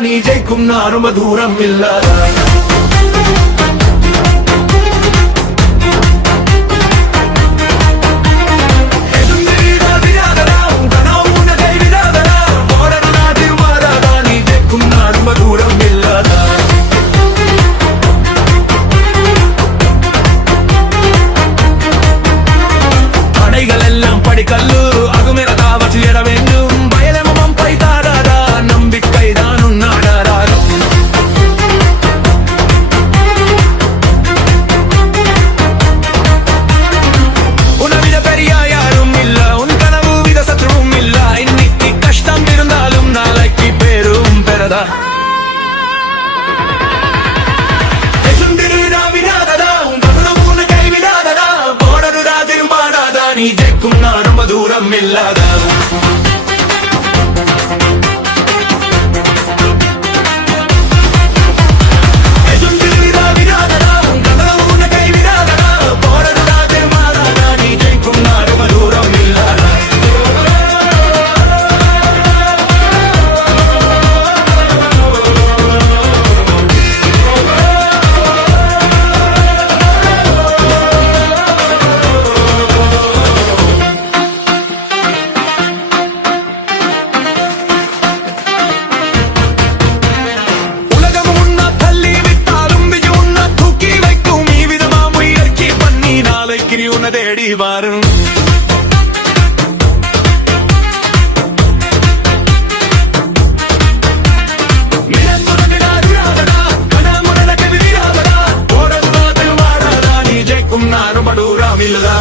நீ ஜெயிக்கும் நான் ரொம்ப தூரம் இல்லாதா படிக்கல்லு அகுமிரதா வச்சு எட வேண்டும் பயலமம் பைதாராதா நம்பிக்கைதான் உன்னாடாரோ உனவித பெரிய யாரும் இல்ல உன் கனவு வித சத்ருவும் இல்ல இன்னைக்கு கஷ்டம் இருந்தாலும் நாளைக்கு பேரும் பெறதா நீ ஜெயிக்கும் நான் ரொம்ப தூரம் இல்லாத தேடி வரும் நீ ஜெயிக்கும் நான் ரொம்ப தூரம் இல்லதா